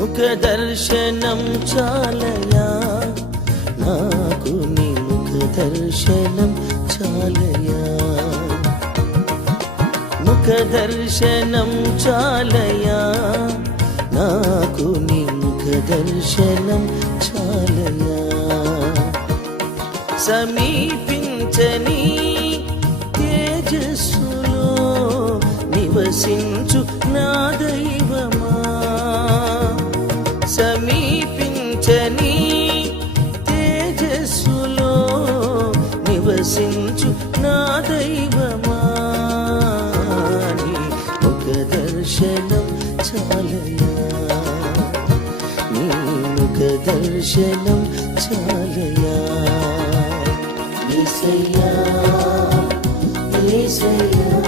ముఖ దర్శనం చాలయా నాకు నీ ముఖ దర్శనం చాలయా ముఖ దర్శనం చాలయా నాకు నీ ముఖ దర్శనం చాలయా సమీపించని తేజస్సులో నివసించు నా దైవమా సమీపించని తేజస్సులో నివసించు నా దైవమా నీ ముఖ దర్శనం చాలయా నీ ముఖ దర్శనం చాలయా యేసయ్యా యేసయ్యా